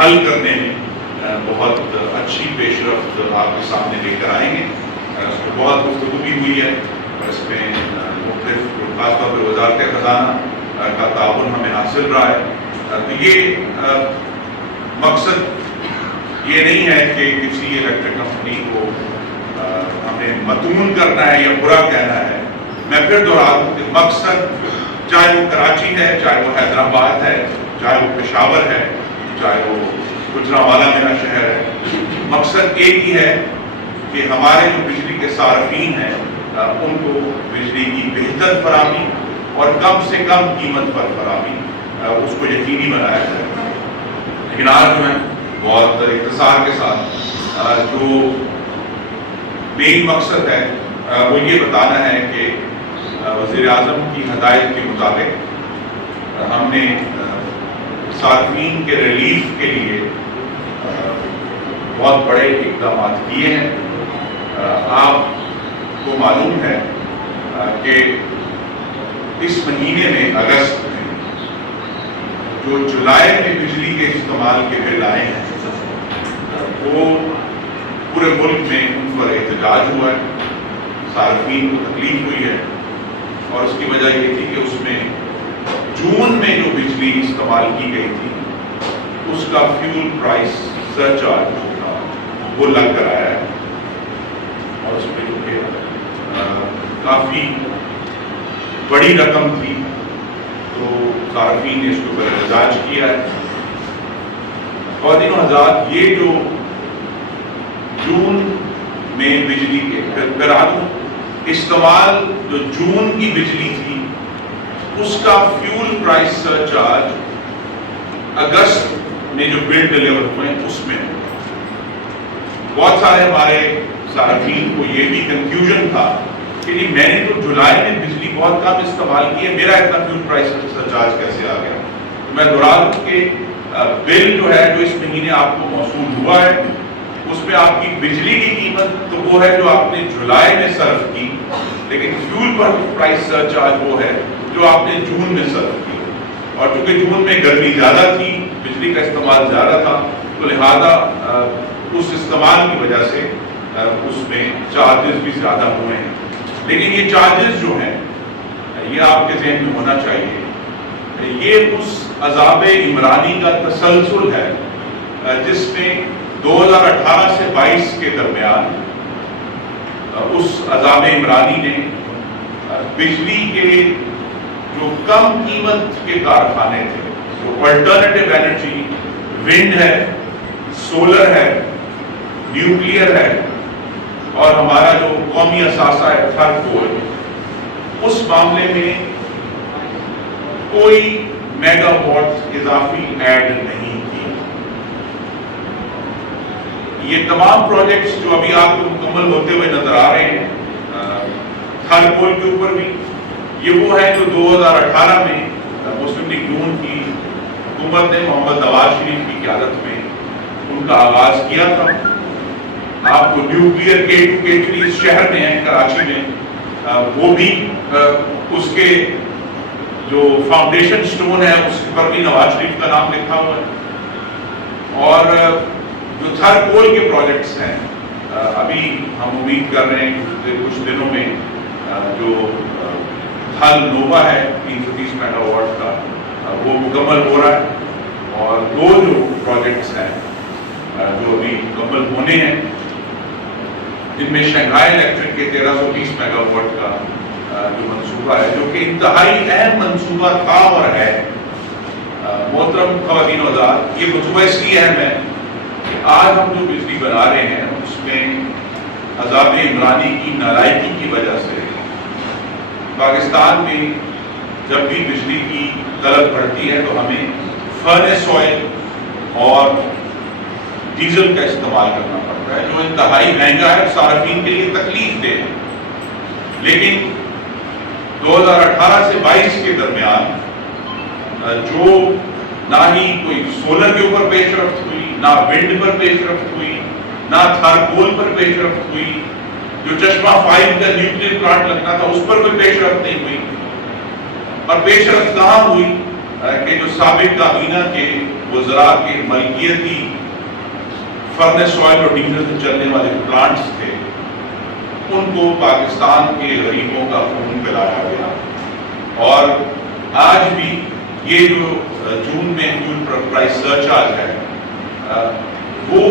حل کرنے میں بہت اچھی پیش رفت آپ کے سامنے لے کر آئیں گے. اس میں بہت گفتگو بھی ہوئی ہے اور اس میں مختلف خاص طور پر وزارت خزانہ کا تعاون ہمیں حاصل رہا ہے. تو یہ مقصد یہ نہیں ہے کہ کسی الیکٹرک کمپنی کو ہمیں متون کرنا ہے یا برا کہنا ہے. میں پھر دوہرا دوں کہ مقصد چاہے وہ کراچی ہے, چاہے وہ حیدرآباد ہے, چاہے وہ پشاور ہے, چاہے وہ گجرانوالہ میرا شہر ہے, مقصد ایک ہی ہے کہ ہمارے جو بجلی کے صارفین ہیں ان کو بجلی کی بہتر فراہمی اور کم سے کم قیمت پر فراہمی اس کو یقینی بنایا جائے. لیکن آج جو ہے بہت اختصار کے ساتھ جو مین مقصد ہے وہ یہ بتانا ہے کہ وزیر اعظم کی ہدایت کے مطابق ہم نے صارفین کے ریلیف کے لیے بہت بڑے اقدامات کیے ہیں. آپ کو معلوم ہے کہ اس مہینے میں اگست میں جو جولائی میں بجلی کے استعمال کے بل آئے ہیں وہ پورے ملک میں ان پر احتجاج ہوا ہے, صارفین کو تکلیف ہوئی ہے. اور اس کی وجہ یہ تھی کہ اس میں جون میں جو بجلی استعمال کی گئی تھی اس کا فیول پرائس سرچارج جو تھا وہ لگ کر آیا ہے اور اس میں جو کہ کافی بڑی رقم تھی تو صارفین نے اس کے اوپر احتجاج کیا ہے. خواتین و حضرات, یہ جو جون میں بجلی کے استعمال جو جون کی بجلی تھی اس کا فیول پرائس سرچارج اگست میں جو بل ڈلیور ہوئے اس میں بہت سارے ہمارے صارفین کو یہ بھی کنفیوژن تھا کہ میں نے تو جولائی میں بجلی بہت کم استعمال کی ہے, میرا اتنا فیول پرائس سرچارج کیسے آ گیا. میں دوہرا دوں کہ بل جو ہے جو اس مہینے آپ کو موصول ہوا ہے اس میں آپ کی بجلی کی قیمت تو وہ ہے جو آپ نے جولائی میں صرف کی, لیکن فیول پر پرائس سرچارج وہ ہے جو آپ نے جون میں صرف کی. اور چونکہ جون میں گرمی زیادہ تھی, بجلی کا استعمال زیادہ تھا, تو لہذا اس استعمال کی وجہ سے اس میں چارجز بھی زیادہ ہوئے ہیں. لیکن یہ چارجز جو ہیں یہ آپ کے ذہن میں ہونا چاہیے, یہ اس عذاب عمرانی کا تسلسل ہے جس میں 2018 سے 22 کے درمیان اس عذاب عمرانی نے بجلی کے جو کم قیمت کے کارخانے تھے, جو الٹرنیٹیو انرجی, ونڈ ہے, سولر ہے, نیوکلیئر ہے اور ہمارا جو قومی اثاثہ ہے تھر کول, اس معاملے میں کوئی میگا واٹ اضافی ایڈ نہیں کی. یہ تمام پروجیکٹس جو ابھی آپ کو مکمل ہوتے ہوئے نظر آ رہے ہیں تھر کول کے اوپر بھی, یہ وہ ہے جو 2018 میں مسلم لیگ نون کی حکومت نے محمد نواز شریف کی قیادت میں ان کا آغاز کیا تھا. آپ کو نیوکلیئر گیٹ اس شہر میں ہے کراچی میں, وہ بھی اس کے جو فاؤنڈیشن سٹون ہے اس پر بھی نواز شریف کا نام لکھا ہوا ہے. اور جو تھر کول کے پروجیکٹس ہیں ابھی ہم امید کر رہے ہیں کہ کچھ دنوں میں جو تھل نووا ہے 330 میگا واٹ کا وہ مکمل ہو رہا ہے. اور دو جو پروجیکٹس ہیں جو ابھی مکمل ہونے ہیں جن میں شنگھائی الیکٹرک کے 1330 میگا واٹ کا جو منصوبہ ہے جو کہ انتہائی اہم منصوبہ تھا اور ہے. محترم خواتین و حضرات, یہ منصوبہ اس لیے اہم ہے کہ آج ہم جو بجلی بنا رہے ہیں اس میں عذاب عمرانی کی نالائکی کی وجہ سے پاکستان میں جب بھی بجلی کی طلب بڑھتی ہے تو ہمیں فرنس آئل اور ڈیزل کا استعمال کرنا پڑتا ہے جو انتہائی مہنگا ہے, صارفین کے لیے تکلیف دہ ہے. لیکن 2018 سے 22 کے درمیان جو نہ ہی کوئی سولر کے اوپر پیش رفت ہوئی, نہ ونڈ پر پیش رفت ہوئی, نہ تھر کول پر پیش رفت ہوئی, جو چشمہ 5 کا نیوکلیئر پلانٹ لگنا تھا اس پر کوئی پیش رفت نہیں ہوئی. اور پیش رفت کہاں ہوئی؟ کہ جو سابق کابینہ کے وزراء کے ملکیتی فرنس آئل اور ڈیزل سے چلنے والے پلانٹس تھے، ان کو پاکستان کے غریبوں کا خون پلایا گیا. اور آج بھی یہ جو جون میں فیول پرائس سرچارج ہے وہ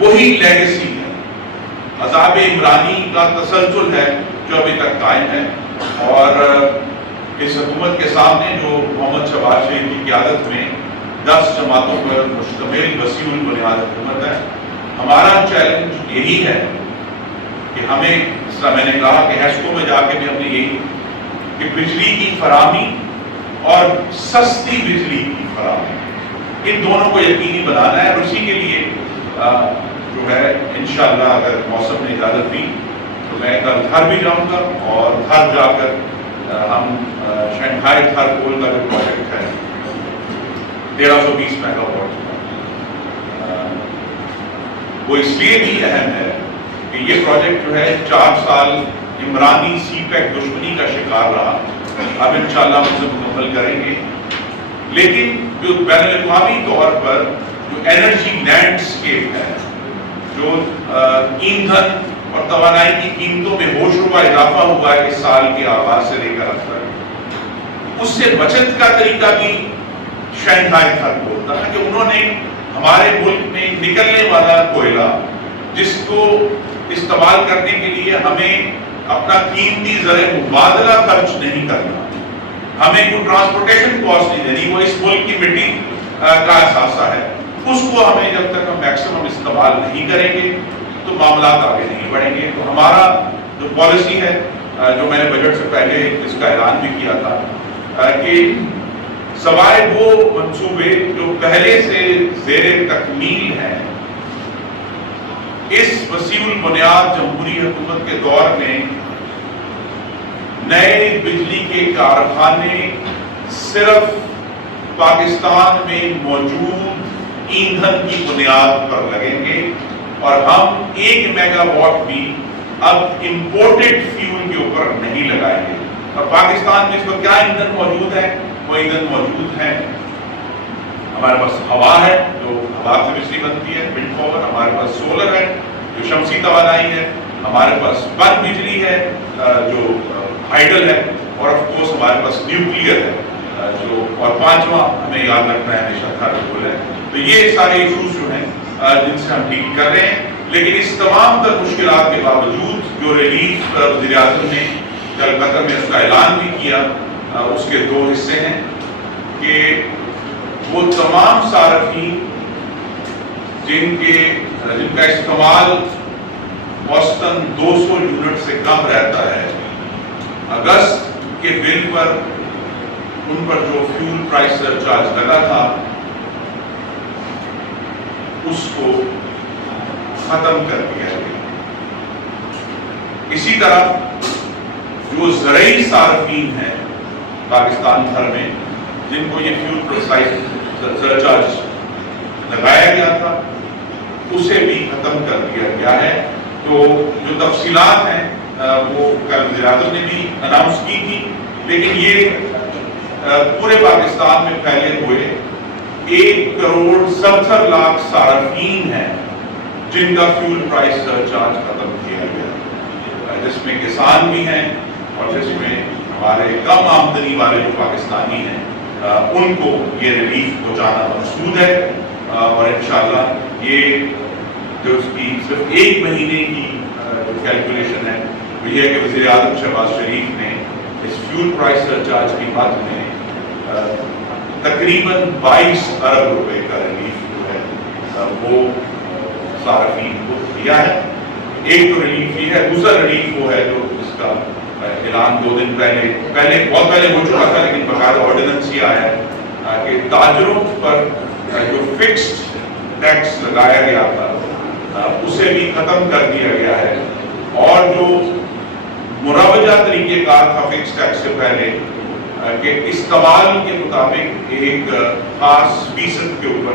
وہی لیگیسی ہے، عذاب عمرانی کا تسلسل ہے جو ابھی تک قائم ہے. اور اس حکومت کے سامنے جو محمد شہباز شریف کی قیادت میں 10 جماعتوں پر مشتمل وسیع البنیاد حکومت ہے، ہمارا چیلنج یہی ہے کہ ہمیں، اس طرح میں نے کہا کہ ہیسکو میں جا کے بھی ہم نے یہی کہ بجلی کی فراہمی اور سستی بجلی کی فراہمی، ان دونوں کو یقینی بنانا ہے. اور اسی کے لیے جو ہے انشاءاللہ اگر موسم نے اجازت دی تو میں کل گھر بھی جاؤں گا، اور گھر جا کر ہم شنگھائی تھر کول کا جو پروجیکٹ ہے 1320 میگا واٹ، وہ اس لیے بھی اہم ہے کہ یہ پروجیکٹ جو ہے 4 سال عمرانی سی پیک دشمنی کا شکار رہا، اب انشاءاللہ ہم اسے مکمل کریں گے. لیکن جو بین الاقوامی طور پر جو انرجی لینڈسکیپ ہے، جو ایندھن اور توانائی کی قیمتوں میں ہوشربا اضافہ ہوا ہے اس سال کے آغاز سے لے کر اب تک، اس سے بچت کا طریقہ بھی شنگھائی تھر بولتا ہے کہ انہوں نے ہمارے ملک میں نکلنے والا کوئلہ جس کو استعمال کرنے کے لیے ہمیں اپنا قیمتی زر مبادلہ خرچ نہیں کرنا، ہمیں کوئی ٹرانسپورٹیشن کاسٹ نہیں دینی، وہ اس ملک کی مٹی کا اثاثہ ہے، اس کو ہمیں جب تک ہم میکسیمم استعمال نہیں کریں گے تو معاملات آگے نہیں بڑھیں گے. تو ہمارا جو پالیسی ہے، جو میں نے بجٹ سے پہلے اس کا اعلان بھی کیا تھا، کہ سوائے وہ منصوبے جو پہلے سے زیر تکمیل ہیں، اس وسیع البنیاد جمہوری حکومت کے دور میں نئے بجلی کے کارخانے صرف پاکستان میں موجود ایندھن کی بنیاد پر لگیں گے، اور ہم 1 میگا واٹ بھی اب امپورٹڈ فیول کے اوپر نہیں لگائیں گے. اور پاکستان میں اس وقت کیا ایندھن موجود ہے؟ وہ ایندھن موجود ہیں، ہمارے پاس ہوا ہے جو ہوا سے بجلی بنتی ہے، ونڈ پاور، ہمارے پاس سولر ہے جو شمسی توانائی ہے، ہمارے پاس پن بجلی ہے جو ہائیڈل ہے، اور آف کورس ہمارے پاس نیوکلیئر ہے جو، اور 5واں ہمیں یاد رکھنا ہے ہمیشہ تھرمل ہے. تو یہ سارے ایشوز جو ہیں جن سے ہم ڈیل کر رہے ہیں. لیکن اس تمام تر مشکلات کے باوجود جو ریلیف وزیر اعظم نے کل قطر میں اس کا اعلان بھی کیا، اس کے 2 حصے ہیں کہ وہ تمام صارفین جن کا استعمال اوسطاً 200 یونٹ سے کم رہتا ہے، اگست کے بل پر ان پر جو فیول پرائس سرچارج لگا تھا اس کو ختم کر دیا گیا. اسی طرح جو زرعی صارفین ہیں پاکستان بھر میں جن کو یہ فیول پرائس سرچارج لگایا گیا تھا اسے بھی ختم کر دیا گیا ہے. تو جو تفصیلات ہیں وہ کل وزیر اعظم نے بھی اناؤنس کی تھی، لیکن یہ پورے پاکستان میں پھیلے ہوئے 1,70,00,000 صارفین ہیں جن کا فیول پرائس سرچارج ختم کیا گیا، جس میں کسان بھی ہیں اور جس میں ہمارے کم آمدنی والے جو پاکستانی ہیں ان کو یہ ریلیف پہنچانا مقصود ہے. اور انشاءاللہ یہ جو اس کی صرف 1 مہینے کی جو کیلکولیشن ہے وہ یہ ہے کہ وزیر اعظم شہباز شریف نے اس فیول پرائس سرچارج کی بات میں تقریباً 22 ارب روپے کا ریلیف جو ہے وہ صارفین کو دیا ہے. ایک تو ریلیف یہ ہے، دوسرا ریلیف وہ ہے جو اس کا اعلان 2 دن پہلے بہت پہلے ہو چکا تھا، لیکن باقاعدہ آرڈیننس یہ آیا ہے کہ تاجروں پر جو فکسڈ ٹیکس لگایا گیا تھا اسے بھی ختم کر دیا گیا ہے. اور جو مروجہ طریقہ کار تھا فکسڈ ٹیکس سے پہلے کہ استعمال کے مطابق ایک خاص فیصد کے اوپر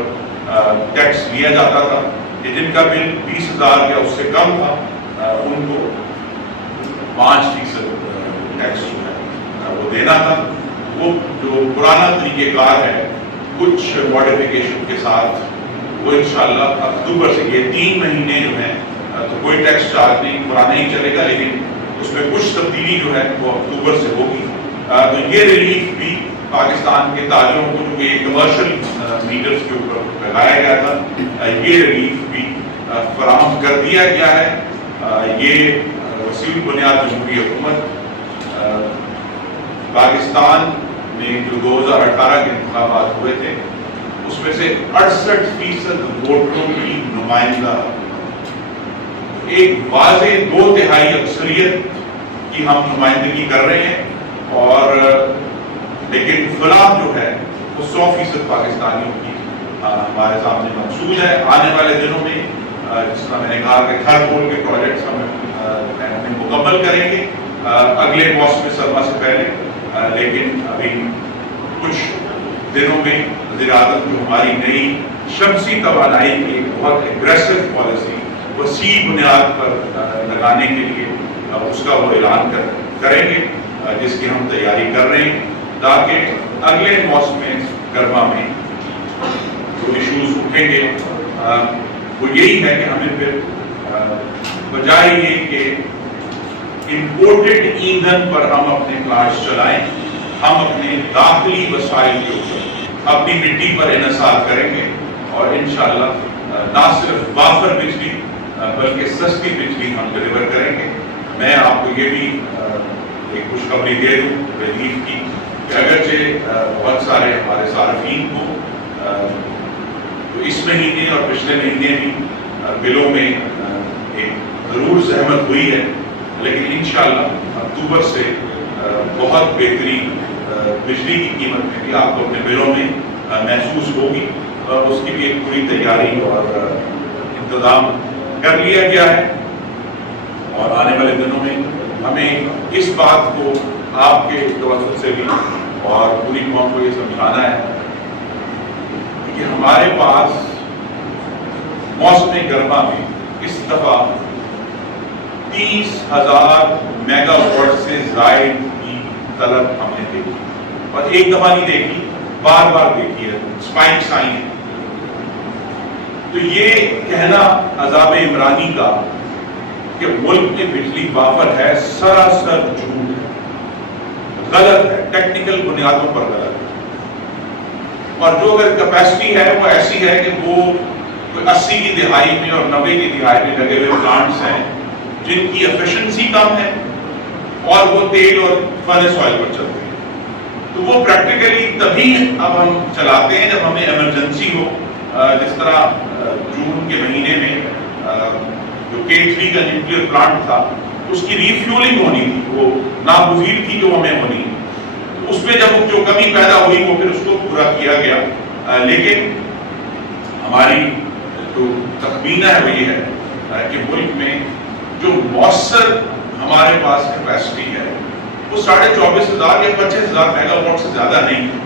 ٹیکس لیا جاتا تھا کہ جن کا بل 20,000 یا اس سے کم تھا ان کو 5% ٹیکس وہ دینا تھا. وہ جو پرانا طریقہ کار ہے کچھ ماڈیفیکیشن کے ساتھ وہ انشاءاللہ اکتوبر سے یہ 3 مہینے جو ہیں تو کوئی ٹیکس چارج نہیں، پرانا ہی چلے گا، لیکن اس میں کچھ تبدیلی جو ہے وہ اکتوبر سے ہوگی۔ تو یہ ریلیف بھی پاکستان کے تاجروں کو جو کہ کمرشل میٹرز کے اوپر لگایا گیا تھا، یہ ریلیف بھی فراہم کر دیا گیا ہے۔ یہ وسیع بنیاد جمہوری حکومت پاکستان میں جو 2018 کے انتخابات ہوئے تھے اس میں سے 68% ووٹروں کی نمائندہ ایک واضح 2/3 اکثریت کی ہم نمائندگی کر رہے ہیں، اور لیکن فلاح جو ہے وہ 100% پاکستانیوں کی ہمارے سامنے مقصود ہے۔ آنے والے دنوں میں جس طرح میں نے کہا کہ گھر کھول کے پروجیکٹس ہم مکمل کریں گے اگلے موسم سرما سے پہلے، لیکن ابھی کچھ دنوں میں وزیر اعظم جو ہماری نئی شمسی توانائی کی ایک بہت اگریسو پالیسی وسیع بنیاد پر لگانے کے لیے اس کا وہ اعلان کریں گے، جس کی ہم تیاری کر رہے ہیں، تاکہ اگلے موسم گرما میں جو ایشوز اٹھیں گے وہ یہی ہے کہ ہمیں پھر بجائے یہ کہ امپورٹڈ ایندھن پر ہم اپنے پلانٹس چلائیں، ہم اپنے داخلی وسائل کے اوپر اپنی مٹی پر انحصار کریں گے، اور انشاءاللہ نہ صرف وافر بجلی بلکہ سستی بجلی ہم ڈلیور کریں گے۔ میں آپ کو یہ بھی ایک خوشخبری دے دوں ریلیف کی کہ اگرچہ بہت سارے ہمارے صارفین کو تو اس مہینے اور پچھلے مہینے بھی بلوں میں ایک ضرور زحمت ہوئی ہے، لیکن انشاءاللہ اکتوبر سے بہت بہترین بجلی کی قیمت میں بھی آپ کو اپنے بلوں میں محسوس ہوگی، اور اس کی بھی ایک پوری تیاری اور انتظام کر لیا گیا ہے۔ اور آنے والے دنوں میں ہمیں اس بات کو آپ کے توسط سے بھی اور پوری قوم کو یہ سمجھانا ہے کہ ہمارے پاس موسم گرما میں اس دفعہ 30,000 میگا واٹ سے زائد کی طلب ہم نے دیکھی، اور ایک دفعہ نہیں دیکھی، بار بار دیکھی ہے، اسپائکس آئی ہیں۔ تو یہ کہنا عذاب عمرانی کا کہ ملک میں بجلی وافر ہے سراسر جھوٹ ہے، غلط ہے، ٹیکنیکل بنیادوں پر غلط ہے، اور جو اگر کیپیسٹی ہے وہ ایسی ہے کہ وہ 80 کی دہائی میں اور 90 کی دہائی میں لگے ہوئے پلانٹس ہیں جن کی ایفیشنسی کم ہے اور وہ تیل اور فرنس آئل پر چلتے ہیں، تو وہ پریکٹیکلی تبھی اب ہم چلاتے ہیں جب ہمیں ایمرجنسی ہو۔ جس طرح جون کے مہینے میں جو K3 کا نیوکلیئر پلانٹ تھا اس کی ریفیولنگ ہونی تھی، وہ ناگزیر تھی جو ہمیں ہونی، اس میں جب جو کمی پیدا ہوئی وہ پھر اس کو پورا کیا گیا، لیکن ہماری جو تخمینہ ہے وہ یہ ہے کہ ملک میں جو مؤثر ہمارے پاس کیپیسٹی ہے وہ 24,500 یا 25,000 میگا واٹ سے زیادہ نہیں ہے،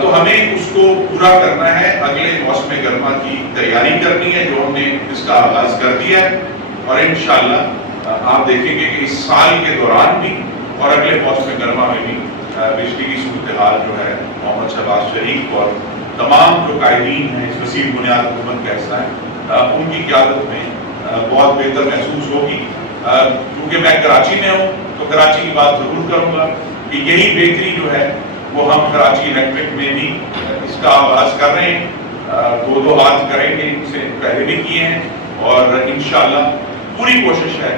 تو ہمیں اس کو پورا کرنا ہے، اگلے موسم گرما کی تیاری کرنی ہے جو ہم نے اس کا آغاز کر دیا ہے، اور انشاءاللہ آپ دیکھیں گے کہ اس سال کے دوران بھی اور اگلے موسم گرما میں بھی بجلی کی صورتحال جو ہے محمد شہباز شریف اور تمام جو قائدین ہیں اس وسیع بنیاد حکومت کا حصہ ہیں ان کی قیادت میں بہت بہتر محسوس ہوگی۔ کیونکہ میں کراچی میں ہوں تو کراچی کی بات ضرور کروں گا کہ یہی بہتری جو ہے وہ ہم کراچی الیکٹرک میں بھی اس کا آغاز کر رہے ہیں، 2 ہاتھ کریں گے، اس سے پہلے بھی کیے ہیں، اور انشاءاللہ پوری کوشش ہے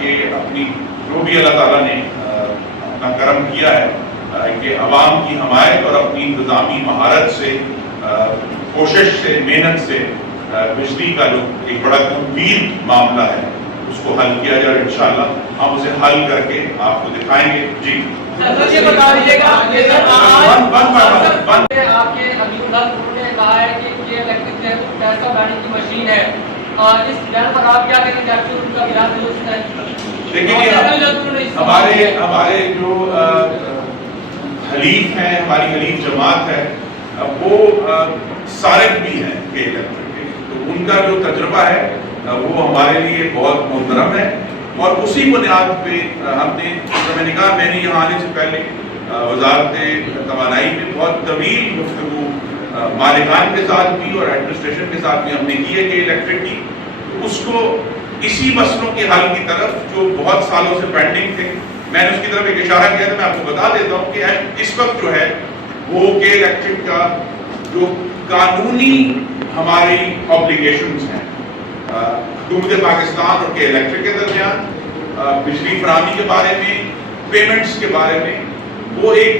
کہ اپنی جو بھی اللہ تعالیٰ نے اپنا کرم کیا ہے کہ عوام کی حمایت اور اپنی انتظامی مہارت سے، کوشش سے، محنت سے بجلی کا جو ایک بڑا گمبھیر معاملہ ہے اس کو حل کیا جائے، انشاءاللہ ہم اسے حل کر کے آپ کو دکھائیں گے۔ جی یہ بتا دیجیے گا آپ کے حبیب اللہ نے کہا ہے کہ یہ الیکٹرک پیسہ بینک کی مشین ہے، اس بیان پر آپ کیا کہیں گے کہ ان کا بیان درست ہے؟ دیکھیے ہمارے جو حلیف ہیں، ہماری حلیف جماعت ہے وہ صارف بھی ہیں کہ الیکٹرک کے، تو ان کا جو تجربہ ہے وہ ہمارے لیے بہت محترم ہے، اور اسی بنیاد پہ ہم نے، میں نے کہا میں نے یہاں آنے سے پہلے وزارت توانائی میں بہت طویل گفتگو مالکان کے ساتھ بھی اور ایڈمنسٹریشن کے ساتھ بھی ہم نے کی ہے کہ الیکٹرک کی اس کو اسی مسئلوں کے حل کی طرف جو بہت سالوں سے پینڈنگ تھے، میں نے اس کی طرف ایک اشارہ کیا تھا، میں آپ کو بتا دیتا ہوں کہ اس وقت جو ہے وہ کہ الیکٹرک کا جو قانونی ہماری آبلیگیشنز ہیں حکومت پاکستان اور کے الیکٹرک کے درمیان بجلی فراہمی کے بارے میں، پیمنٹس کے بارے میں، وہ ایک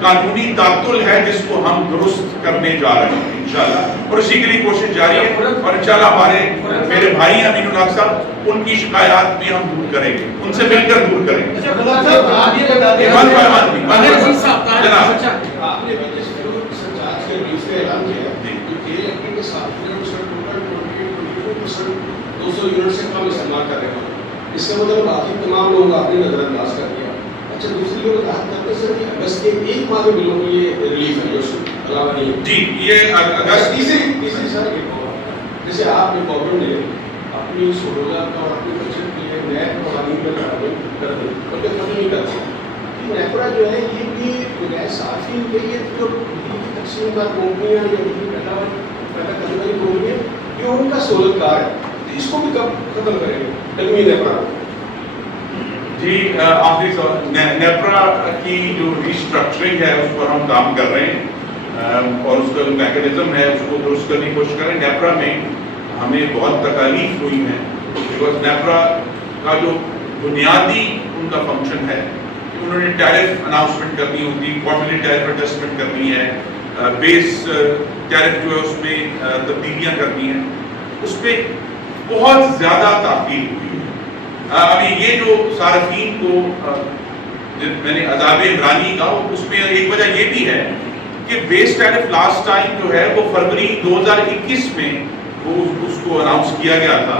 قانونی تعطل ہے جس کو ہم درست کرنے جا رہے ہیں انشاءاللہ، اور اسی کے لیے کوشش جاری ہے، اور انشاءاللہ ہمارے میرے بھائی امین الحق صاحب ان کی شکایات بھی ہم دور کریں گے، ان سے مل کر دور کریں گے۔ آپ نے سرچارج کے ریلیز کا اعلان کیا کہ الیکٹرک کے 200 یونٹ سے کم استعمال کر رہے ہیں، اس کا مطلب باقی تمام لوگ آپ نے نظر انداز کر دیا۔ اچھا، دوسری لوگ وضاحت کرتے ہیں سر کہ اگست کے ایک ماہ میں بلوں کو یہ ریلیف ہے، اس کے علاوہ نہیں ہے؟ جی، یہ اگست تیسری سر جیسے آپ نے گورنمنٹ نے اپنی سہولت اور اپنے بجٹ کے لیے نئے قوانین میں کر دیں بلکہ ختم نہیں کرتے، نیپرا جو ہے یہ بھی غیر صارفین کے لیے جو بجلی کی تقسیم کا کمپنیاں یا بجلی پیدا کرنے والی کمپنیاں یہ ان کا سہولت کار ہے، اس کو بھی کب ختم کریں گے علمی نیپرا؟ جی، آخری سوال، نیپرا کی جو ریسٹرکچرنگ ہے اس پر ہم کام کر رہے ہیں اور اس کا جو میکینزم ہے اس کو درست کرنے کی کوشش کر رہے ہیں۔ نیپرا میں ہمیں بہت تکالیف ہوئی ہیں بیکاز نیپرا کا جو بنیادی ان کا فنکشن ہے، انہوں نے ٹیرف اناؤنسمنٹ کرنی ہوتی، کوارٹرلی ٹیرف ایڈجسٹمنٹ کرنی ہے، بیس ٹیرف جو ہے اس میں تبدیلیاں کرنی ہیں، اس پہ بہت زیادہ تاخیر ہوئی ہے۔ ابھی یہ جو صارفین کو میں نے عذاب عمرانی کہا، اس میں ایک وجہ یہ بھی ہے کہ بیس ٹیرف لاسٹ ٹائم جو ہے وہ فروری 2021 میں وہ اس کو اناؤنس کیا گیا تھا،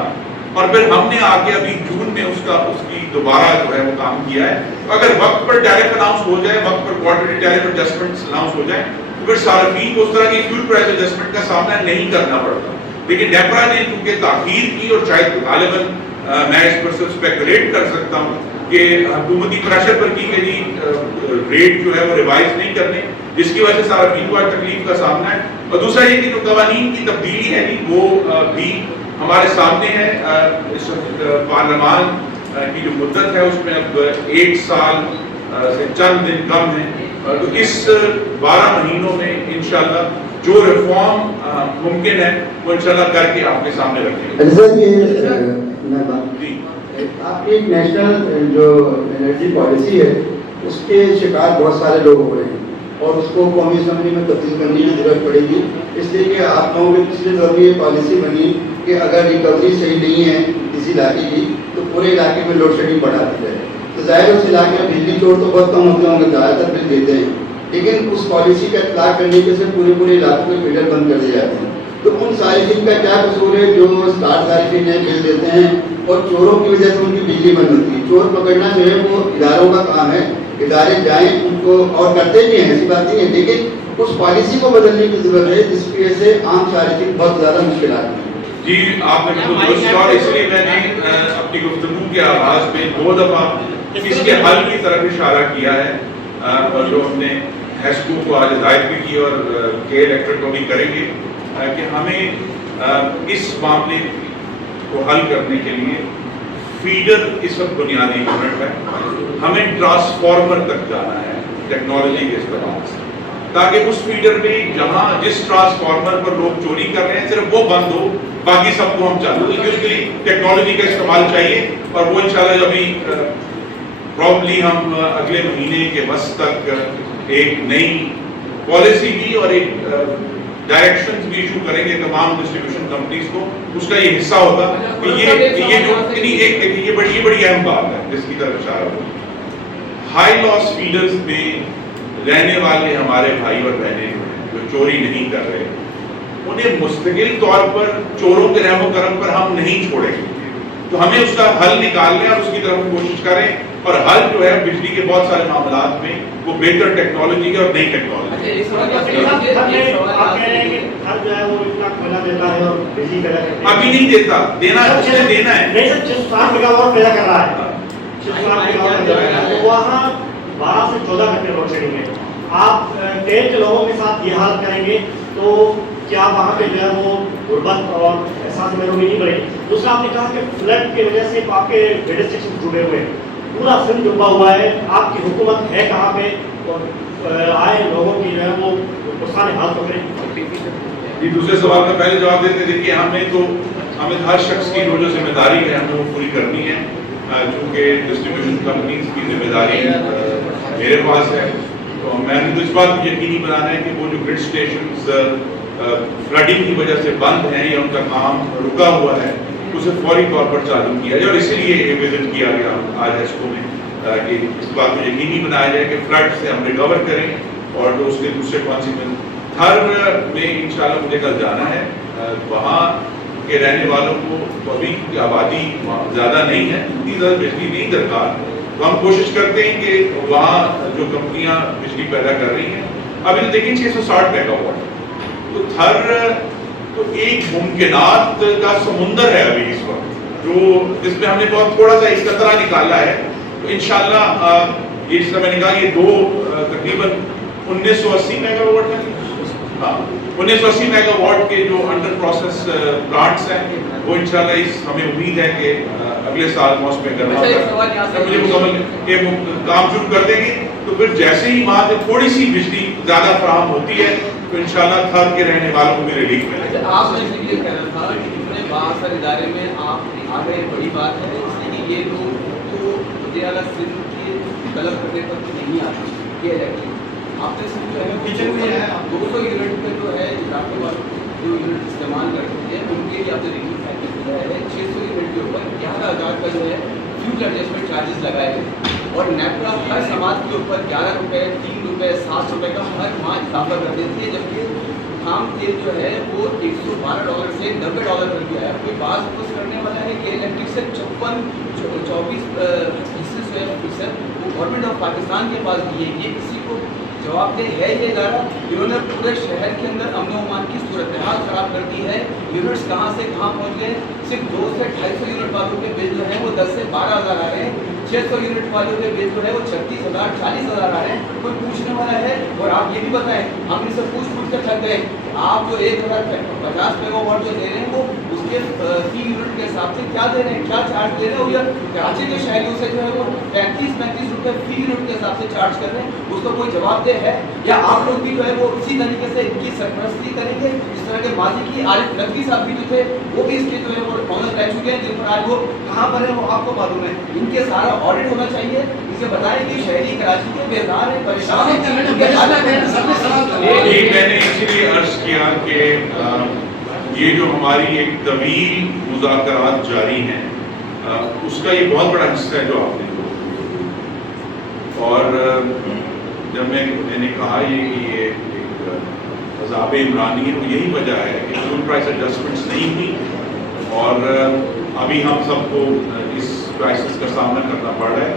اور پھر ہم نے آگے ابھی جون میں اس کی دوبارہ جو ہے وہ کام کیا ہے۔ اگر وقت پر ٹیرف اناؤنس ہو جائے، وقت پر کوارٹرلی ٹیرف ایڈجسٹمنٹ اناؤنس ہو جائے تو پھر صارفین کو اس طرح کی فیول پرائس ایڈجسٹمنٹ کا سامنا نہیں کرنا پڑتا، لیکن نیپرا نے چونکہ تاخیر کی اور شاید غالباً میں اس پر اسپیکولیٹ کر سکتا ہوں کہ حکومتی پریشر پر کی گئی ریٹ جو ہے وہ ریوائز نہیں کرنے، جس کی وجہ سے صارفین کو تکلیف کا سامنا ہے۔ اور دوسرا یہ کہ جو قوانین کی تبدیلی ہے وہ بھی ہمارے سامنے ہے۔ اس پارلیمان کی جو مدت ہے اس میں اب 1 سال سے چند دن کم ہے، تو اس 12 مہینوں میں انشاءاللہ جو ریفارم ممکن ہے وہ انشاءاللہ کر کے آپ کے سامنے رکھیں گے۔ آپ کی ایک نیشنل جو انرجی پالیسی ہے اس کے شکار بہت سارے لوگ ہو رہے ہیں اور اس کو قومی اسمبلی میں تبدیل کرنے کی ضرورت پڑے گی، اس لیے کہ آپ لوگوں کے پچھلے دور میں یہ پالیسی بنی کہ اگر ریکوری صحیح نہیں ہے کسی علاقے کی تو پورے علاقے میں لوڈ شیڈنگ بڑھا دی جائے، تو ظاہر اس علاقے میں بجلی چور تو بہت کم ہوتے ہوں گے، زیادہ تر بل دیتے ہیں، لیکن اس پالیسی کا اطلاق کرنے کے سے پورے علاقوں کے فلٹر بند کر دیے جاتے ہیں۔ تو ان صارفین کا کیا قصور ہے جو اسٹارٹ صارفین ہیں، بل دیتے ہیں اور چوروں کی وجہ سے ان کی بجلی بند ہوتی ہے؟ چور پکڑنا جو ہے وہ اداروں کا کام ہے، ادارے جائیں ان کو، اور کرتے بھی ہیں، ایسی بات نہیں ہے، لیکن اس پالیسی کو بدلنے کی ضرورت ہے جس کی وجہ سے عام صارفین بہت زیادہ مشکلات ہیں۔ جی، آپ نے بالکل درست کہا، اور اس لیے میں نے اپنی گفتگو کے آغاز میں 2 دفعہ اس کے حل کی طرف اشارہ کیا ہے، اور جو ہم نے ہیسکو کو آج ہدایت بھی کی اور کے الیکٹرک کو بھی کریں گے کہ ہمیں اس معاملے کو حل کرنے کے لیے فیڈر اس وقت بنیادی یونٹ ہے، ہمیں ٹرانسفارمر تک جانا ہے ٹیکنالوجی کے استعمال سے، تاکہ اس فیڈر میں جہاں جس ٹرانسفارمر پر لوگ چوری کر رہے ہیں صرف وہ بند ہو، باقی سب کو ہم چالو، کیونکہ اس کے لیے ٹیکنالوجی کا استعمال چاہیے، اور وہ انشاءاللہ ابھی پرابلی ہم اگلے مہینے کے وسط تک ایک نئی پالیسی بھی اور ایک ڈائریکشنز بھی ایشو کریں گے تمام ڈسٹریبیوشن کمپنیز کو۔ اس کا یہ حصہ ہوگا کہ یہ بڑی اہم بات ہے جس کی طرف اشارہ ہو، ہائی لاس فیڈرز میں رہنے والے ہمارے بھائی اور بہنیں جو چوری نہیں کر رہے، انہیں مستقل طور پر چوروں کے رحم و کرم پر ہم نہیں چھوڑیں گے، تو ہمیں اس کا حل نکالنے اور اس کی طرف کوشش کریں، اور حل جو ہے بجلی کے بہت سارے معاملات میں وہ بہتر ٹیکنالوجی ہے اور نئی ٹیکنالوجی۔ ابھی نہیں دیتا، دینا ہے، اس نے دینا ہے۔ 12 سے 14 گھنٹے لوڈ شیڈنگ ہے. آپ ٹرین کے لوگوں کے ساتھ یہ حالت کریں گے تو کیا وہاں پہ جو ہے وہ غربت اور احساس محرومی نہیں بڑھے گی. دوسرا آپ نے کہا کہ فلڈ کی وجہ سے آپ کے ریڈیو اسٹیشن ڈوبے ہوئے ہیں, پورا سندھ ڈوبا ہوا ہے, آپ کی حکومت ہے کہاں پہ اور آئے لوگوں کی جو ہے وہ نقصان حال کو کریں. یہ دوسرے سوال کا پہلے جواب دیتے دیکھیے ہمیں ہر شخص کی جو ذمہ داری ہے ہمیں وہ پوری کرنی ہے, چونکہ ڈسٹریبیوشن کمپنیز کی ذمہ داری میرے پاس ہے. تو میں نے تو اس بات کو یقینی بنانا ہے کہ وہ جو گرڈ اسٹیشنز فلڈنگ کی وجہ سے بند ہیں یا ان کا کام رکا ہوا ہے اسے فوری طور پر چالو کیا جائے, اور اسی لیے یہ وزٹ کیا گیا آج ایسکو میں کہ اس بات کو یقینی بنایا جائے کہ فلڈ سے ہم ریکور کریں اور جو اس کے دوسرے کانسیکوینس. تھر میں انشاءاللہ مجھے کل جانا ہے, وہاں کے رہنے والوں کو ابھی کی آبادی زیادہ نہیں ہے, اتنی زیادہ بجلی نہیں درکار, تو ہم کوشش کرتے ہیں کہ وہاں جو کمپنیاں بجلی پیدا کر رہی ہیں, ابھی تو دیکھیں 660 میگا واٹ, تو تھر تو ایک ممکنات کا سمندر ہے ابھی اس وقت, جو جس میں ہم نے بہت تھوڑا سا ایک قطرہ نکالا ہے. تو انشاءاللہ یہ جس طرح میں نے کہا یہ دو تقریباً 1980 میگا واٹ ہے, ہاں 1980 میگا واٹ کے جو انڈر پروسیس پلانٹس ہیں وہ انشاءاللہ ہمیں امید ہے کہ اگلے سال موسم میں گرما مجھے مکمل یہ کام شروع کر دیں گے. تو پھر جیسے ہی وہاں سے تھوڑی سی بجلی زیادہ فراہم ہوتی ہے تو انشاءاللہ تھر کے رہنے والوں کو بھی ریلیف ملے گا. آپ نے یہ کہنا تھا کہ اتنے بااثر ادارے میں آپ آ گئے, بڑی بات ہے, اس لیے کہ یہ لوگ تو وزیر اعلیٰ سندھ کے طلب کرنے پر نہیں آتے. یہ الیکٹرک آپ نے جو ہے کچن میں ہے 200 یونٹ پہ جو ہے اضافے والے جو یونٹ استعمال کرتے ہیں ان کے لیے آپ نے ریلیف پیکج دیا ہے. 600 یونٹ کے اوپر 11,000 کا جو ہے فیول ایڈجسٹمنٹ چارجز لگائے ہیں, اور نیپرا ہر سماج کے اوپر 11 روپے 3 روپے 7 روپے کا ہر ماہ اضافہ کر دیتی ہے, جبکہ خام تیل جو ہے وہ $112 سے $90 کر دیا ہے. کوئی بات فوکس کرنے والا ہے کہ الیکٹرک سے 54% وہ گورنمنٹ آف پاکستان کے پاس بھی ہے. یہ کسی کو جواب دہ ہے یہ ادارہ؟ انہوں نے پورے شہر کے اندر امن و امان کی صورتحال خراب کر دی ہے. یونٹس کہاں سے کہاں پہنچ گئے, صرف 200 سے 250 یونٹ والوں کے بل جو ہیں وہ 10 سے 12,000 آ رہے ہیں, 600 یونٹ والوں کے بل جو ہے وہ 36,000 40,000 آ رہے ہیں. کوئی پوچھنے والا ہے؟ اور آپ یہ بھی بتائیں, ہم ان سے پوچھ کر تھک گئے, آپ جو 1050 میگا واٹ جو دے رہے ہیں وہ اس کے فی یونٹ کے حساب سے کیا دے رہے ہیں, کیا چارج دے رہے ہیں, اور کراچی کے شہریوں سے جو ہے وہ 35 روپے فی یونٹ کے حساب سے چارج کر رہے ہیں. اس کو کوئی جواب دہ ہے؟ یا آپ لوگ بھی جو ہے وہ اسی طریقے سے ان کی سرپرستی کریں گے جس طرح کے ماضی کی عارف نقوی صاحب بھی جو تھے وہ بھی اس کے جو ہے وہ آنر رہ چکے ہیں, جن پر آج وہ کہاں پر ہیں وہ آپ کو معلوم ہے. ان کے سارا آڈٹ ہونا چاہیے, اسے بتائیں کہ شہری کراچی کے بیدار ہیں, پریشان ہیں. یہ میں نے اسی لیے عرض کیا کہ یہ جو ہماری ایک طویل مذاکرات جاری ہیں اس کا یہ بہت بڑا حصہ ہے جو آپ نے, اور جب میں نے کہا یہ ایک عذاب عمرانی ہے تو یہی وجہ ہے کہ فیول پرائس ایڈجسٹمنٹس نہیں ہوئی, اور ابھی ہم سب کو اس کرائسس کا سامنا کرنا پڑ رہا ہے.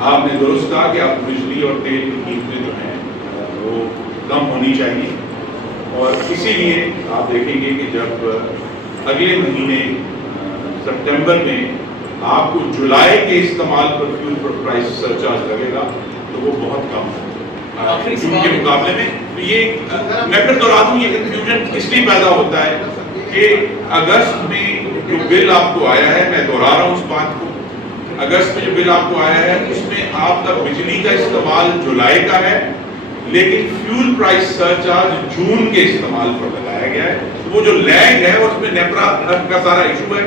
آپ نے درست کہا کہ آپ بجلی اور تیل کی قیمتیں جو ہیں وہ کم ہونی چاہیے, اور اسی لیے آپ دیکھیں گے کہ جب اگلے مہینے سپٹمبر میں آپ کو جولائی کے استعمال پر فیول پر پرائس سرچارج لگے گا تو وہ بہت کم ہے جون کے مقابلے میں. تو یہ میں پھر دوہرا دوں, یہ کنفیوژن اس لیے پیدا ہوتا ہے کہ اگست میں جو بل آپ کو آیا ہے, میں دوہرا رہا ہوں اس بات کو, اگست میں جو بل آپ کو آیا ہے اس میں آپ کا بجلی کا استعمال جولائی کا ہے, لیکن فیول پرائس سرچارج جون کے استعمال پر لگایا گیا ہے. وہ جو لیگ ہے اس میں نیپرا کا سارا ایشو ہے,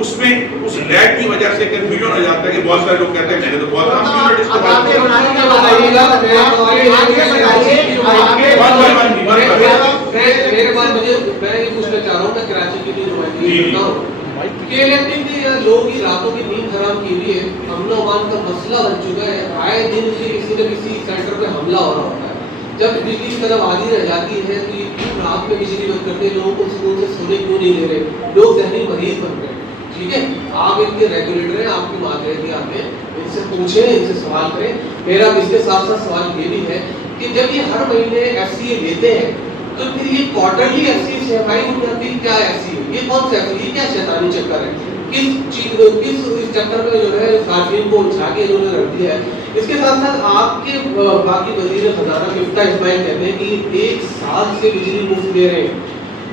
اس میں اس لیگ کی وجہ سے کنفیوژن ہو جاتا ہے کہ بہت سارے لوگ کہتے ہیں میں نے تو بہت کم یونٹ استعمال میرے پاس میں یہ پوچھنا چاہ رہا ہوں کہ کراچی کی جو نمائندگی کرتا ہوں کہ الیکٹرک کی لوگوں کی راتوں کی نیند حرام کی ہوئی ہے, امن و امان کا مسئلہ بن چکا ہے, آئے دن سے کسی نہ کسی سینٹر پہ حملہ ہو رہا ہوتا ہے. جب بجلی کی طرف عادی رہ جاتی ہے تو یہ کیوں رات میں بجلی بند کرتے ہیں, لوگوں کو سکون سے سونے کیوں نہیں دے رہے, لوگ ذہنی مریض بن رہے ہیں. ٹھیک ہے, آپ ان کے ریگولیٹر ہیں, آپ کی ماتحتی آتے ہیں, ان سے پوچھیں, ان سے سوال کریں. میرا اس کے ساتھ ساتھ سوال یہ بھی ہے کہ جب یہ ہر مہینے ایف سی اے لیتے ہیں تو پھر یہ کوارٹرلی ایف سی اے سے ہو جاتی ہے, کیا ایف سی اے, یہ کون سا ایف سی اے, کیا شیطانی چکر ہے, کس چیز کس اس چکر میں جو ہے صارفین کو اچھا کے انہوں نے رکھ دیا ہے. اس کے ساتھ ساتھ آپ کے باقی وزیر خزانہ مفتاح اسماعیل کہتے ہیں کہ 1 سال سے بجلی مفت دے رہے ہیں،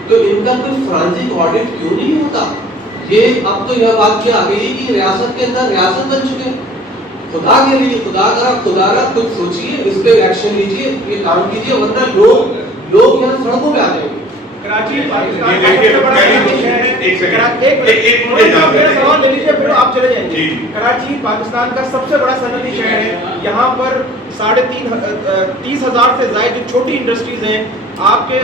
تو ان کا کوئی فرانسک آڈٹ کیوں نہیں ہوتا؟ یہ اب تو یہ بات کیا آ گئی کہ ریاست کے اندر ریاست بن چکے ہیں. خدا کے لیے خدا را کچھ سوچیے، اس پہ ایکشن لیجیے، یہ کام کیجیے، ورنہ لوگ یہاں سڑکوں پہ آ جائیں گے. کراچی کراچی پاکستان کا سب سے بڑا صنعتی شہر ہے. یہاں پر 30,000 سے زائد جو چھوٹی انڈسٹریز ہیں. آپ کے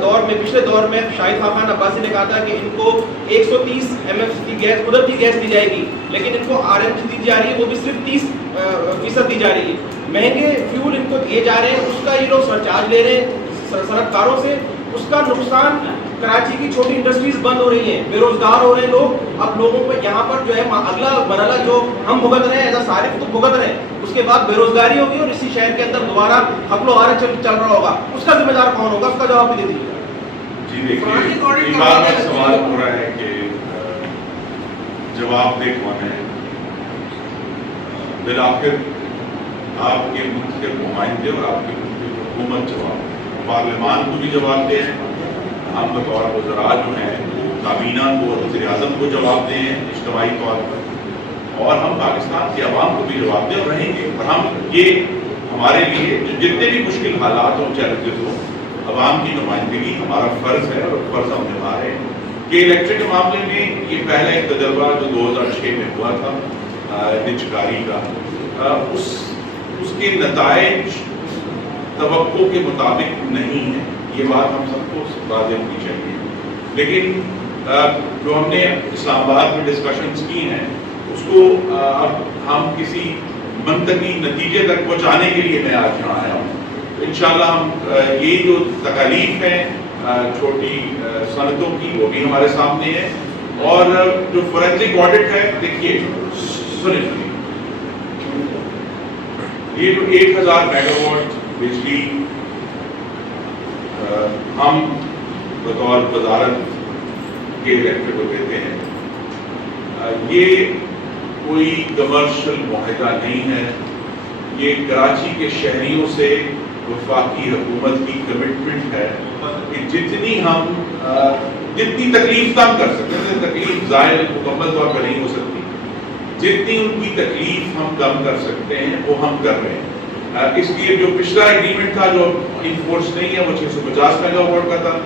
دور میں، پچھلے دور میں شاہد خاقان عباسی نے کہا تھا کہ ان کو 130 MF کی گیس، قدرتی گیس دی جائے گی، لیکن ان کو RMC دی جا رہی ہے، وہ بھی صرف 30% دی جا رہی ہے. مہنگے فیول ان کو دیے جا رہے ہیں، اس کا یہ لوگ سرچارج لے رہے ہیں صنعت کاروں سے. اس کا نقصان کراچی کی چھوٹی انڈسٹریز بند ہو رہی ہیں، بے روزگار ہو رہے ہیں لوگ. اب لوگوں پہ یہاں پر جو ہے اگلا مرحلہ جو ہم بھگت رہے ہیں، ایسا صارف تو بھگت رہے ہیں، اس کے بعد بے روزگاری ہوگی اور اسی شہر کے اندر دوبارہ حمل و آرا چل رہا ہوگا. اس کا ذمہ دار کون ہوگا؟ اس کا جواب بھی دے دیجیے. جی دیکھیے، بار سوال ہو رہا ہے کہ جواب دے کون ہے. بالآخر آپ کے ملک کے نمائندے اور آپ کی حکومت جواب، پارلیمان کو بھی جواب دے ہیں. ہم بطور وزراء جو ہیں وہ کابینہ کو، وزیر اعظم کو جواب دیں اجتماعی طور پر، اور ہم پاکستان کی عوام کو بھی جواب دیں اور رہیں گے. اور ہم یہ ہمارے لیے جتنے بھی مشکل حالات ہوں، چیلنجز ہوں، عوام کی نمائندگی ہمارا فرض ہے اور فرض ہم نبھا رہے ہیں. کہ الیکٹرک کے معاملے میں یہ پہلا ایک تجربہ جو 2006 میں ہوا تھا نجکاری کا، اس کے نتائج توقع کے مطابق نہیں ہے. یہ بات ہم سب کو واضح ہونی چاہیے. لیکن جو ہم نے اسلام آباد میں ڈسکشنز کی ہیں، اس کو اب ہم کسی منطقی نتیجے تک پہنچانے کے لیے میں آج یہاں آیا ہوں. انشاءاللہ ہم یہ جو تکالیف ہیں چھوٹی صنعتوں کی، وہ بھی ہمارے سامنے ہے. اور جو فورینسک آڈٹ ہے، دیکھیے سنیں، یہ جو 1000 میگا واٹ بجلی ہم بطور وزارت کے الیکٹرک کو دیتے ہیں، یہ کوئی کمرشل معاہدہ نہیں ہے. یہ کراچی کے شہریوں سے وفاقی حکومت کی کمٹمنٹ ہے کہ جتنی تکلیف کم کر سکتے ہیں، تکلیف ظاہر مکمل طور پر نہیں ہو سکتی، جتنی ان کی تکلیف ہم کم کر سکتے ہیں وہ ہم کر رہے ہیں. اس لیے جو پچھلا ایگریمنٹ تھا جو انفورس نہیں ہے، وہ 650 میگا واٹ کا تھا.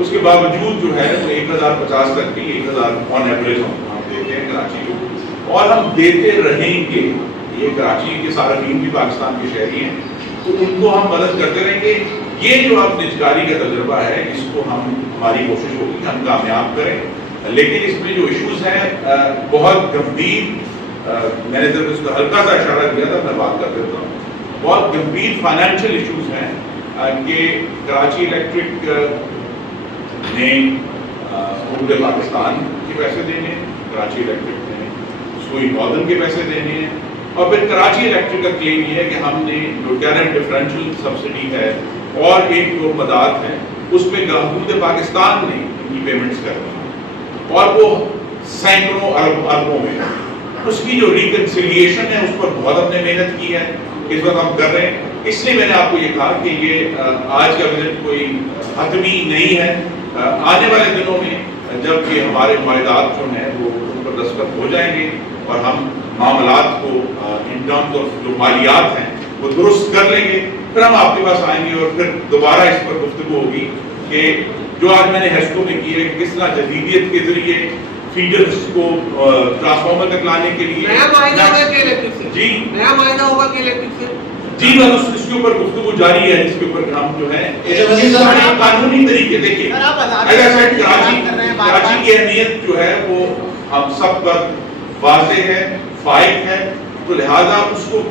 اس کے باوجود جو ہے وہ 1050 تک کی 1000 آن ایوریج ہم دیتے ہیں کراچی کو، اور ہم دیتے رہیں گے. یہ کراچی کے صارفین بھی پاکستان کے شہری ہیں، تو ان کو ہم مدد کرتے رہیں گے. یہ جو اب نجکاری کا تجربہ ہے، اس کو ہماری کوشش ہوگی کہ ہم کامیاب کریں. لیکن اس میں جو ایشوز ہیں بہت گمبھیر، میں نے صرف اس کا ہلکا سا اشارہ کیا تھا، میں بات کر دیتا ہوں. بہت گمبھیر فائنینشیل ایشوز ہیں کہ کراچی الیکٹرک نے حکومت پاکستان کے پیسے دینے ہیں، کراچی الیکٹرک نے سوئی ناردرن کے پیسے دینے ہیں، اور پھر کراچی الیکٹرک کا کلیم یہ ہے کہ ہم نے جو ٹیرف ڈفرینشیل سبسڈی ہے اور ایک جو مداد ہے، اس پہ حکومت پاکستان نے ان کی پیمنٹس کر دی، اور وہ سینکڑوں اربوں میں. اس کی جو ریکنسیلیشن ہے اس پر بہت ہم نے محنت کی ہے، اس وقت ہم کر رہے ہیں. اس لیے میں نے آپ کو یہ کہا کہ یہ آج کا وزٹ کوئی حتمی نہیں ہے. آنے والے دنوں میں جب یہ ہمارے معاہدات جو ہیں وہ ان پر دستخط ہو جائیں گے اور ہم معاملات کو ان ٹرمز آف جو مالیات ہیں وہ درست کر لیں گے، پھر ہم آپ کے پاس آئیں گے اور پھر دوبارہ اس پر گفتگو ہوگی کہ جو آج میں نے ہیسکو میں کی ہے کہ کس طرح جدیدیت کے ذریعے فیڈرز کو ٹرانسفارمر تک لانے کے لیے نیا معاہدہ ہوگا کہ الیکٹرک سے؟ جی نیا معاہدہ ہوگا کہ الیکٹرک سے؟ جی بس اس کے اوپر گفتگو جاری ہے، اس کے اوپر ہم جو ہے قانونی طریقے. دیکھیے کراچی کی اہمیت جو ہے وہ ہم سب پر واضح ہے، فائق ہے، تو لہذا اس کو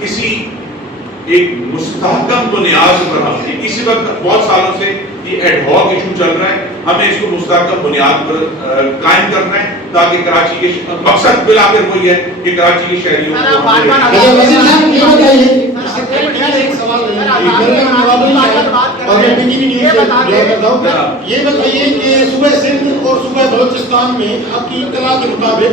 کسی ایک مستحکم بنیاد پر ہم نے اسی وقت بہت سالوں سے یہ ایڈ ہاک ایشو چل رہا ہے، ہمیں اس کو مستحکم بنیاد پر قائم کرنا ہے تاکہ کراچی کے مقصد بالآخر وہی ہے کہ کراچی کے شہریوں یہ بتائیے کہ صوبہ سندھ اور صوبہ بلوچستان میں آپ کی اطلاع کے مطابق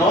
9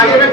IMF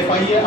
FIA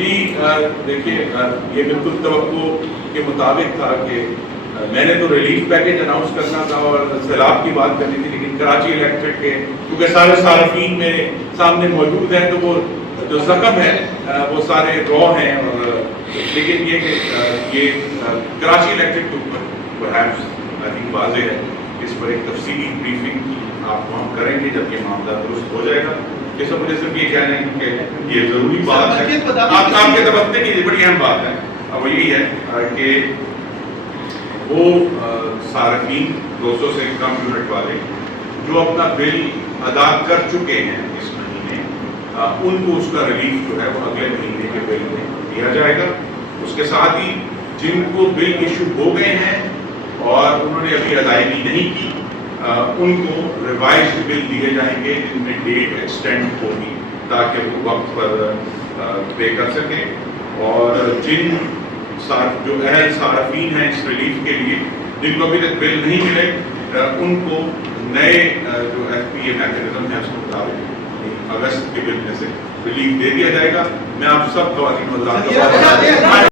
جی دیکھیے یہ بالکل توقع کے مطابق تھا کہ میں نے تو ریلیف پیکیج اناؤنس کرنا تھا اور سیلاب کی بات کرنی تھی، لیکن کراچی الیکٹرک کے کیونکہ سارے صارفین میرے سامنے موجود ہیں تو وہ جو زخم ہے وہ سارے رو ہیں، اور لیکن یہ کہ یہ کراچی الیکٹرک کے اوپر پرہیپس آئی تھنک واضح ہے، اس پر ایک تفصیلی بریفنگ آپ کو ہم کریں گے جب یہ معاملہ درست ہو جائے گا۔ یہ سب مجھے صرف یہ کہنا ہے کہ یہ ضروری بات ہے، آپ کے توقع کی بڑی اہم بات ہے، اور وہ یہی ہے کہ وہ صارفین 200 سے کم یونٹ والے جو اپنا بل ادا کر چکے ہیں اس مہینے، ان کو اس کا ریلیف جو ہے وہ اگلے مہینے کے بل میں دیا جائے گا۔ اس کے ساتھ ہی جن کو بل ایشو ہو گئے ہیں اور انہوں نے ابھی ادائیگی نہیں کی، ان کو ریوائزڈ بل دیے جائیں گے جن میں ڈیٹ ایکسٹینڈ ہوگی تاکہ وہ وقت پر پے کر سکیں، اور جن جو اہل صارفین ہیں اس ریلیف کے لیے جن کو ابھی تک بل نہیں ملے، ان کو نئے جو ایف پی اے میکینزم ہے اس کے مطابق اگست کے بل میں سے ریلیف دے دیا جائے گا۔ میں آپ سب خواتین و حضرات کو